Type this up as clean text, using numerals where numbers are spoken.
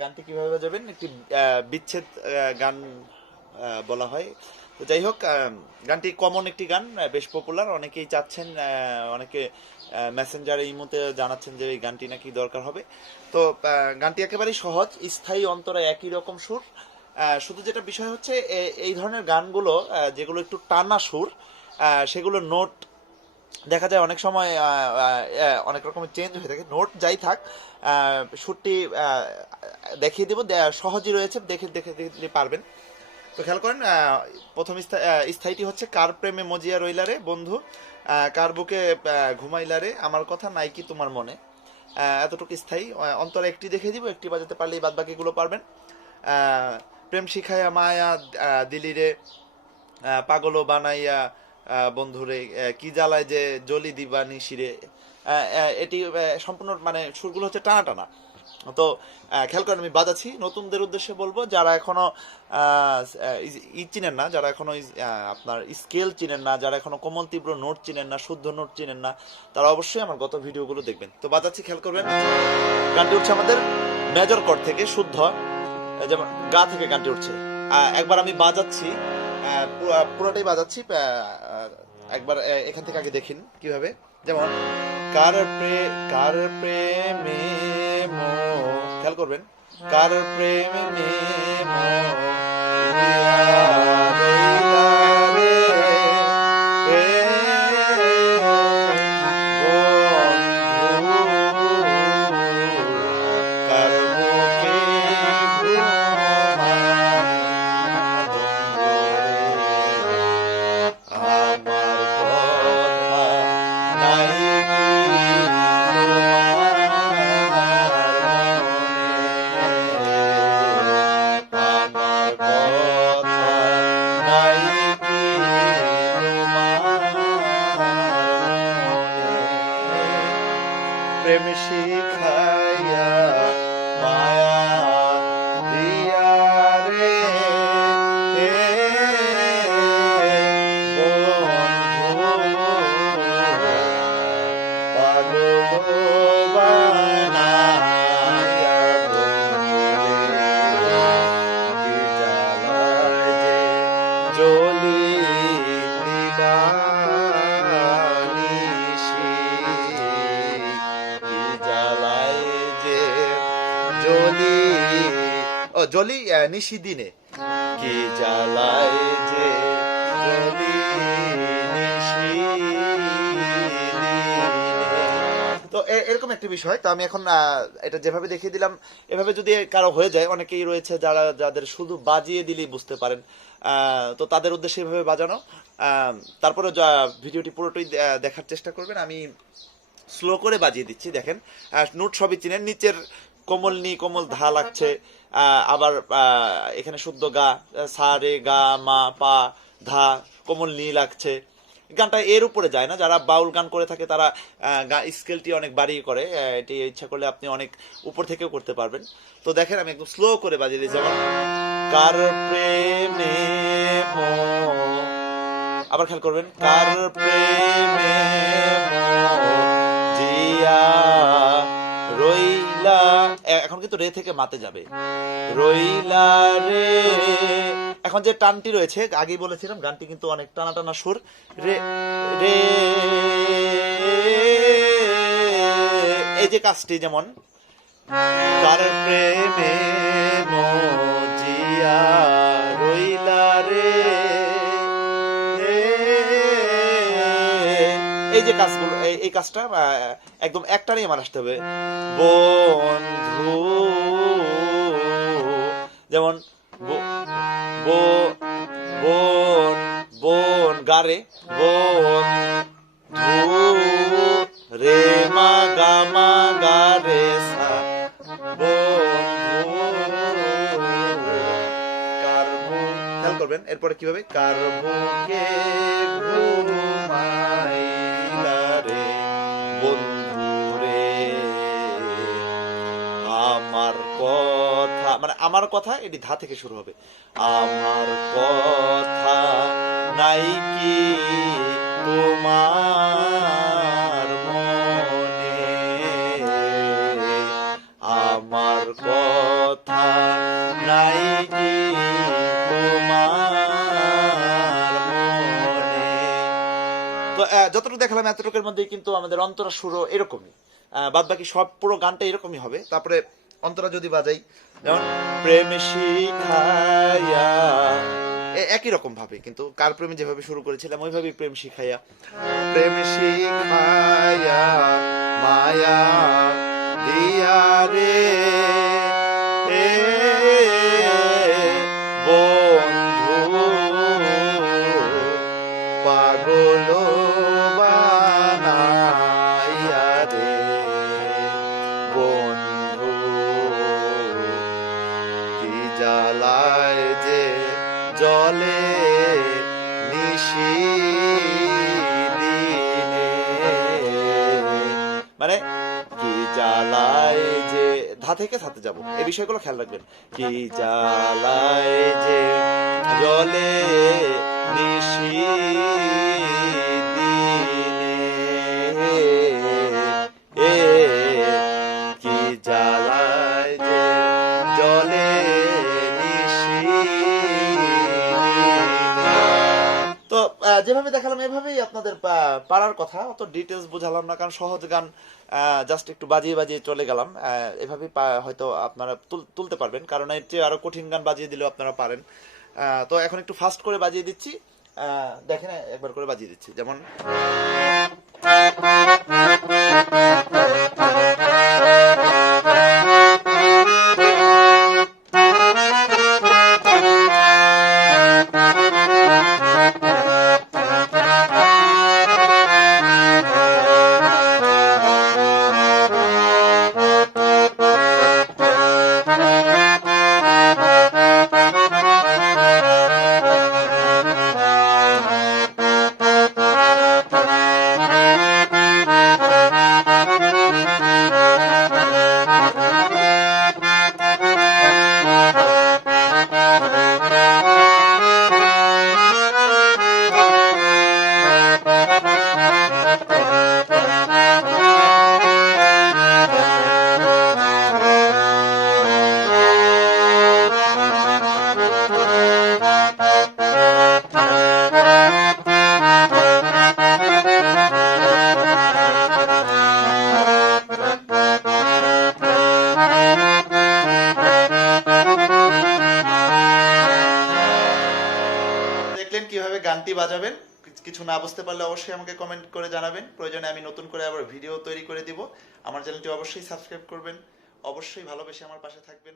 গানটি কিভাবে বাজাবেন, একটি বিচ্ছেদ গান বলা হয়। তো যাই হোক, গানটি কমন একটি গান, বেশ পপুলার, অনেকেই চাচ্ছেন, অনেকে মেসেঞ্জারে ইমোতে জানাচ্ছেন যে এই গানটি নাকি দরকার হবে। তো গানটি একেবারেই সহজ, স্থায়ী অন্তরে একই রকম সুর। শুধু যেটা বিষয় হচ্ছে এই ধরনের গানগুলো যেগুলো একটু টানা সুর, সেগুলো নোট দেখা যায় অনেক সময় অনেক রকমের চেঞ্জ হয়ে থাকে। নোট যাই থাক, সুরটি দেখিয়ে দেবো, সহজই রয়েছে, দেখে দেখে দেখে পারবেন। তো খেয়াল করেন, প্রথম স্থায়ীটি হচ্ছে কার প্রেমে মজিয়া রইলা রে বন্ধু, কার বুকে ঘুমাইলা রে, আমার কথা নাই কি তোমার মনে। এতটুকু স্থায়ী, অন্তরে একটি দেখে দিব, একটি বাজাতে পারলেই বাদ বাকিগুলো পারবেন। প্রেম শিখাইয়া মায়া দিলি রে, পাগল বানাইয়া বন্ধুরে, কি জ্বালায় যে জলি দিবা নিশিরে। এটি সম্পূর্ণ মানে সুরগুলো হচ্ছে টানা টানা। তো খেয়াল করেন, আমি বাজাচ্ছি, নতুনদের উদ্দেশ্যে বলবো যারা এখনো চিনেন না, যারা এখনো আপনার স্কেল চিনেন না, যারা এখনো কোমল তীব্র নোট চিনেন না, শুদ্ধ নোট চিনেন না, তারা অবশ্যই আমার গত ভিডিওগুলো দেখবেন। তো বাজাচ্ছি, খেয়াল করবেন, গানটি উঠছে আমাদের মেজর কর্ড থেকে, শুদ্ধ, যেমন গা থেকে গানটি উঠছে। একবার আমি বাজাচ্ছি, পুরোটাই বাজাচ্ছি, একবার এখান থেকে আগে দেখেন কিভাবে। যেমন কার প্রেমে মো, খেয়াল করবেন, কার প্রেমে মো প্রেম শিখাইয়া মায়া দিয়া রে বন্ধু, পাগল বানাইয়া কি জ্বালায় যে জলি দিবা জলি নিশি দিনে, কি জ্বালায় যে জলি নিশি দিনে। তো এরকম একটি বিষয়। তো আমি এখন এটা যেভাবে দেখিয়ে দিলাম, এভাবে যদি কারো হয়ে যায়, অনেকেই রয়েছে যাদের শুধু বাজিয়ে দিলেই বুঝতে পারেন, তো তাদের উদ্দেশ্যে এভাবে বাজানো। তারপরে ভিডিওটি পুরোটাই দেখার চেষ্টা করবেন। আমি স্লো করে বাজিয়ে দিচ্ছি, দেখেন, নোট সবই চিনেন, নিচের কোমল নি কোমল ধা লাগছে, আবার এখানে শুদ্ধ গা, সা রে গা মা পা ধা, কোমল নি লাগছে। গানটা এর উপরে যায় না। যারা বাউল গান করে থাকে তারা স্কেলটি অনেক বাড়িয়ে করে, এটি ইচ্ছা করলে আপনি অনেক উপর থেকেও করতে পারবেন। তো দেখেন, আমি একদম স্লো করে বাজিয়ে দিই, যেমন কার প্রেমে মো, আবার খেয়াল করবেন, কার প্রেমে মো জিয়া রইলা, এখন কিন্তু রে থেকে মাতে যাবে, রইলা রে। এখন যে টানটি রয়েছে, আগেই বলেছিলাম গানটি কিন্তু অনেক টানা টানা সুর, রে রে, এই যে কাজটি, যেমন কার প্রেমে মজিয়া রইলা রে, এই যে কাজগুলো, এই কাজটা একদম একটানেই আমার আসতে হবে, বন্ধু, যেমন বোন গারে, বোন ধু রে মা গা মা গা রে সা, বন্ধু কার বুক, খেয়াল করবেন এরপরে কিভাবে, কার বুকে ঘুমাইলা রে বন্ধু রে, আমার কথা, মানে আমার কথা এটি ধা থেকে শুরু হবে। আমার কথা নাই কি তোমার মনে, আমার কথা নাই কি তোমার মনে। তো যতটুকু দেখালাম এতটুকুর মধ্যেই কিন্তু আমাদের অন্তরা সুরও এরকমই, বাদ বাকি সব পুরো গানটা এরকমই হবে। তারপরে অন্তরা যদি বাজাই, যেমন প্রেম শিখাইয়া, একই রকম ভাবে কিন্তু কার প্রেমে যেভাবে শুরু করেছিলাম ওইভাবেই প্রেম শিখাইয়া, প্রেম শিখাইয়া মায়া দিয়া রে এ বন্ধু পাগল বানাইয়া রে বন্ধু, কি জ্বালায় যে জলে নিশি দিনে, মানে কি জ্বালায় যে, ধা থেকে সাথে যাব, এই বিষয়গুলো খেয়াল রাখবেন। কি জ্বালায় যে জলে নিশি দিনে এ, কি জ্বালায় যে জলে নিশি দিনে। তো যেভাবে দেখালাম এভাবেই আপনাদের পারার কথা, অত ডিটেলস বুঝালাম না কারণ সহজ গান, জাস্ট একটু বাজিয়ে বাজিয়ে চলে গেলাম। এভাবেই হয়তো আপনারা তুলতে পারবেন, কারণ এর চেয়ে আরো কঠিন গান বাজিয়ে দিলেও আপনারা পারেন। তো এখন একটু ফাস্ট করে বাজিয়ে দিচ্ছি, দেখেন একবার করে বাজিয়ে দিচ্ছি। যেমন কিভাবে গানটি বাজাবেন, কিছু না বুঝতে পারলে অবশ্যই আমাকে কমেন্ট করে জানাবেন, প্রয়োজনে আমি নতুন করে আবার ভিডিও তৈরি করে দিব। আমার চ্যানেলটি অবশ্যই সাবস্ক্রাইব করবেন, অবশ্যই ভালোবেসে আমার পাশে থাকবেন।